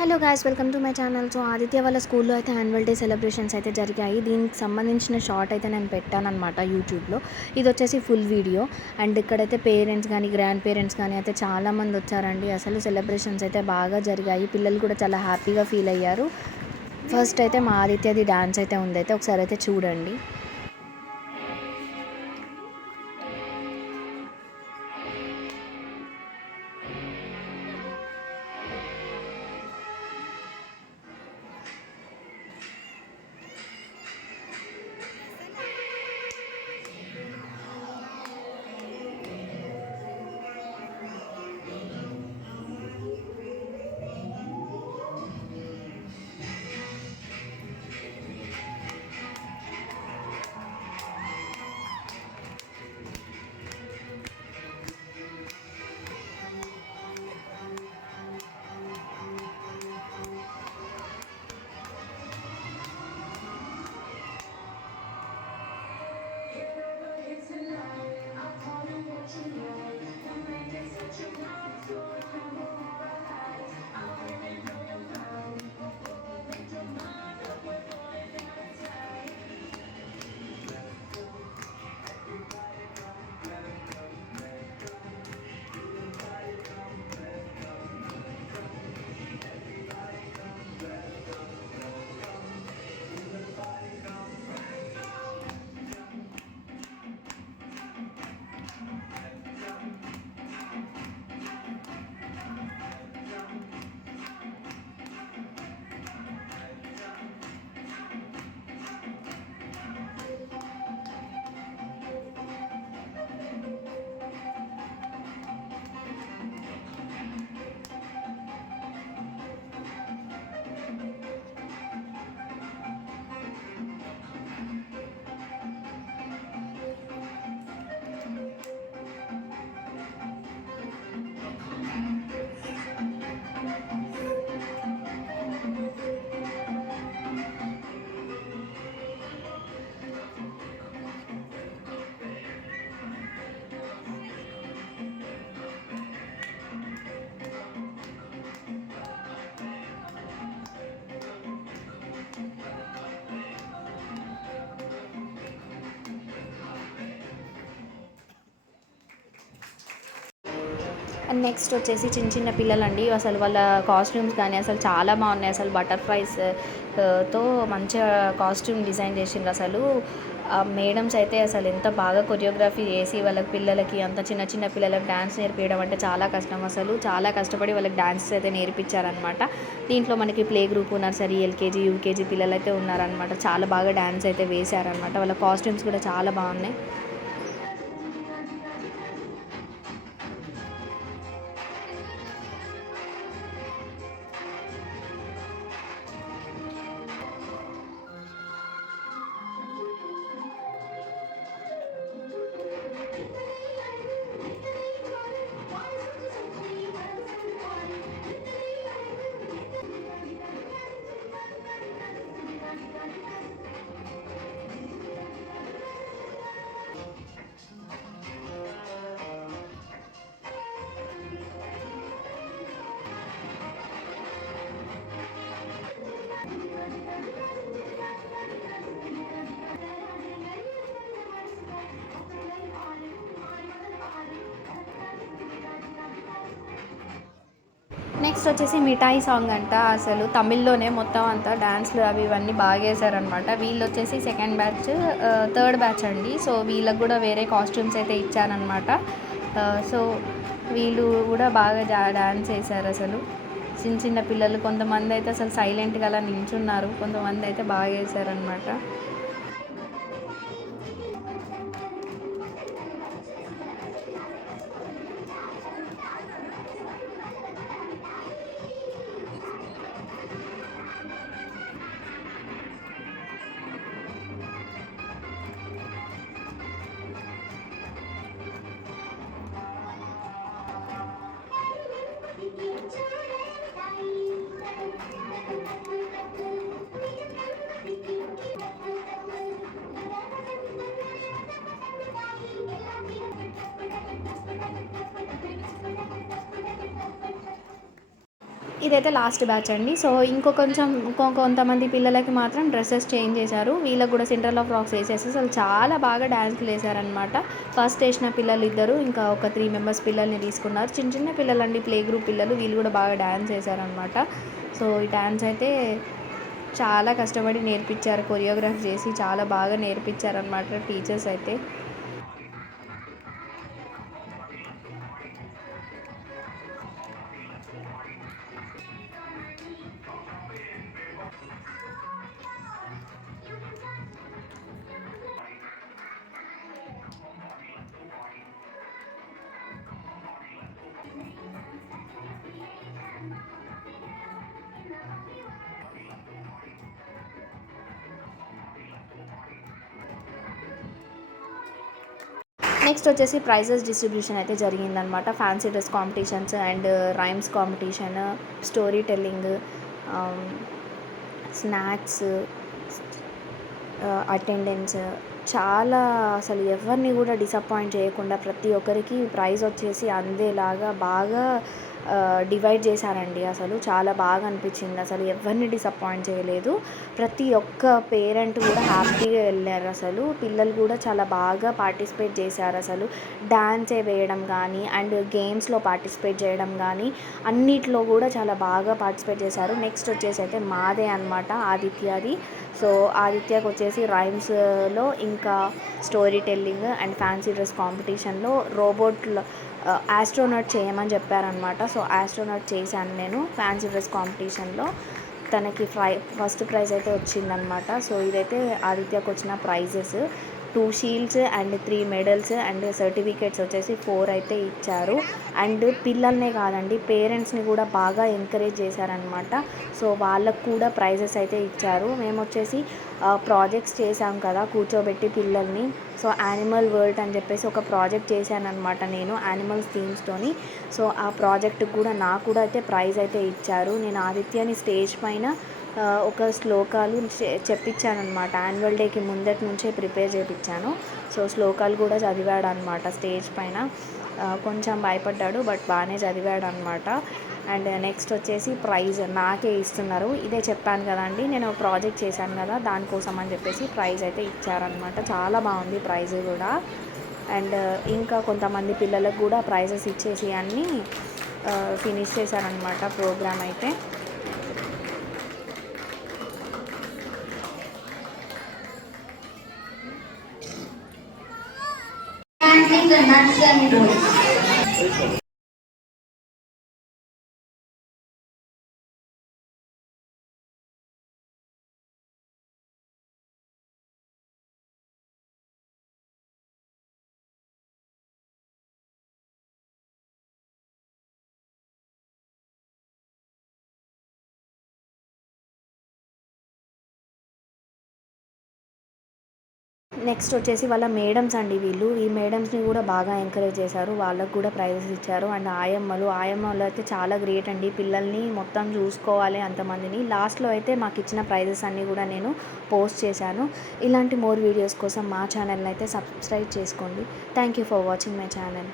Hello guys, welcome to my channel. So Aditya వాళ్ళ స్కూల్లో అయితే యాన్యువల్ డే సెలబ్రేషన్స్ అయితే జరిగాయి. దీనికి సంబంధించిన షార్ట్ అయితే నేను పెట్టానన్నమాట యూట్యూబ్లో. ఇది వచ్చేసి ఫుల్ వీడియో. అండ్ ఇక్కడైతే పేరెంట్స్ కానీ గ్రాండ్ పేరెంట్స్ కానీ అయితే చాలామంది వచ్చారండి. అసలు సెలబ్రేషన్స్ అయితే బాగా జరిగాయి. పిల్లలు కూడా చాలా హ్యాపీగా ఫీల్ అయ్యారు. ఫస్ట్ అయితే మా ఆదిత్యది డ్యాన్స్ అయితే ఉందైతే ఒకసారి అయితే చూడండి. అండ్ నెక్స్ట్ వచ్చేసి చిన్న చిన్న పిల్లలండి. అసలు వాళ్ళ కాస్ట్యూమ్స్ కానీ అసలు చాలా బాగున్నాయి. అసలు బటర్ఫ్లైస్ తో మంచిగా కాస్ట్యూమ్ డిజైన్ చేసిండ్రు. అసలు మేడమ్స్ అయితే అసలు ఎంత బాగా కొరియోగ్రఫీ చేసి వాళ్ళకి పిల్లలకి అంత చిన్న చిన్న పిల్లలకు డ్యాన్స్ నేర్పించడం అంటే చాలా కష్టం. అసలు చాలా కష్టపడి వాళ్ళకి డ్యాన్స్ అయితే నేర్పించారనమాట. దీంట్లో మనకి play group, nursery, LKG, UKG పిల్లలు అయితే ఉన్నారనమాట. చాలా బాగా డ్యాన్స్ అయితే వేశారనమాట. వాళ్ళ కాస్ట్యూమ్స్ కూడా చాలా బాగున్నాయి. నెక్స్ట్ వచ్చేసి మిఠాయి సాంగ్ అంట. అసలు తమిళ్లోనే మొత్తం అంతా డ్యాన్స్లు అవి ఇవన్నీ బాగా వేశారనమాట. వీళ్ళు వచ్చేసి సెకండ్ బ్యాచ్, థర్డ్ బ్యాచ్ అండి. సో వీళ్ళకి కూడా వేరే కాస్ట్యూమ్స్ అయితే ఇచ్చారనమాట. సో వీళ్ళు కూడా బాగా డ్యాన్స్ వేశారు. అసలు చిన్న చిన్న పిల్లలు కొంతమంది అయితే అసలు సైలెంట్గా అలా నించున్నారు, కొంతమంది అయితే బాగా వేశారనమాట. ఇదైతే లాస్ట్ బ్యాచ్ అండి. సో, కొంతమంది పిల్లలకి మాత్రం డ్రెసెస్ చేంజ్ చేశారు. వీళ్ళకి కూడా సిండ్రెల్లా ఫ్రాక్స్ ఏసేసి అసలు చాలా బాగా డాన్సులేసారనమాట. ఫస్ట్ ఏసిన పిల్లలిద్దరు, ఇంకా ఒక 3 మెంబర్స్ పిల్లల్ని తీసుకున్నారు. చిన్న చిన్న పిల్లలండి, ప్లే గ్రూప్ పిల్లలు. వీళ్ళు కూడా బాగా డాన్స్ ఏసారనమాట. సో, ఈ డాన్స్ అయితే చాలా కష్టపడి నేర్పించారు. కొరియోగ్రాఫ్ చేసి చాలా బాగా నేర్పించారనమాట టీచర్స్ అయితే. నెక్స్ట్ వచ్చేసి ప్రైజెస్ డిస్ట్రిబ్యూషన్ అయితే జరిగిందనమాట. Fancy dress competitions and rhymes competition, story telling, snacks, attendance, చాలా అసలు ఎవరిని కూడా డిసప్పాయింట్ చేయకుండా ప్రతి ఒక్కరికి ప్రైజ్ వచ్చేసి అందేలాగా బాగా డివైడ్ చేశారండి. అసలు చాలా బాగా అనిపించింది. అసలు ఎవరిని డిసప్పాయింట్ చేయలేదు. ప్రతి ఒక్క పేరెంట్ కూడా హ్యాపీగా వెళ్ళారు. అసలు పిల్లలు కూడా చాలా బాగా పార్టిసిపేట్ చేశారు. అసలు డాన్సే వేయడం కానీ అండ్ గేమ్స్లో పార్టిసిపేట్ చేయడం కానీ అన్నిట్లో కూడా చాలా బాగా పార్టిసిపేట్ చేశారు. నెక్స్ట్ వచ్చేసి అయితే మాదే అనమాట, ఆదిత్యది. సో, ఆదిత్యకు వచ్చేసి రైమ్స్లో, ఇంకా story telling and fancy dress కాంపిటీషన్లో రోబోట్లో ఆస్ట్రోనట్ చేయమని చెప్పారనమాట. సో, ఆస్ట్రోనట్ చేశాను నేను ఫ్యాన్సీ డ్రెస్ కాంపిటీషన్లో. తనకి ఫస్ట్ ప్రైజ్ అయితే వచ్చిందనమాట. సో, ఇదైతే ఆదిత్యకు వచ్చిన prizes. 2 shields and 3 medals and certificates వచ్చేసి 4 అయితే ఇచ్చారు. అండ్ పిల్లల్నే కాదండి, పేరెంట్స్ని కూడా బాగా ఎంకరేజ్ చేశారనమాట. సో, వాళ్ళకు కూడా ప్రైజెస్ అయితే ఇచ్చారు. మేము వచ్చేసి ప్రాజెక్ట్స్ చేశాం కదా కూర్చోబెట్టి పిల్లల్ని. సో, యానిమల్ వరల్డ్ అని చెప్పేసి ఒక ప్రాజెక్ట్ చేశాననమాట నేను, యానిమల్స్ థీమ్స్తోని. సో, ఆ ప్రాజెక్ట్కి కూడా నాకు కూడా అయితే ప్రైజ్ అయితే ఇచ్చారు. నేను ఆదిత్యని స్టేజ్ పైన ఒక శ్లోకాలు చెప్పించానమాట. యాన్యువల్ డేకి ముందటి నుంచే ప్రిపేర్ చేయించాను. సో, శ్లోకాలు కూడా చదివాడు అనమాట స్టేజ్ పైన. కొంచెం భయపడ్డాడు, బట్ బాగానే చదివాడు అనమాట. అండ్ నెక్స్ట్ వచ్చేసి ప్రైజ్ నాకే ఇస్తున్నారు. ఇదే చెప్పాను కదండి, నేను ప్రాజెక్ట్ చేశాను కదా, దానికోసం అని చెప్పేసి ప్రైజ్ అయితే ఇచ్చారనమాట. చాలా బాగుంది ప్రైజ్ కూడా. అండ్ ఇంకా కొంతమంది పిల్లలకు కూడా ప్రైజెస్ ఇచ్చేసి అన్నీ ఫినిష్ చేశారనమాట ప్రోగ్రామ్ అయితే. The nuts and bolts. Next వచ్చేసి వాళ్ళ మేడమ్స్ అండి వీళ్ళు. ఈ మేడమ్స్ని కూడా బాగా ఎంకరేజ్ చేశారు. వాళ్ళకు కూడా ప్రైజెస్ ఇచ్చారు. అండ్ ఆయమ్మలు అయితే చాలా గ్రేట్ అండి. పిల్లల్ని మొత్తం చూసుకోవాలి అంతమందిని. లాస్ట్లో అయితే మాకు ఇచ్చిన ప్రైజెస్ అన్నీ కూడా నేను పోస్ట్ చేశాను. ఇలాంటి మోర్ వీడియోస్ కోసం మా ఛానల్ని అయితే సబ్స్క్రైబ్ చేసుకోండి. Thank you for watching my channel.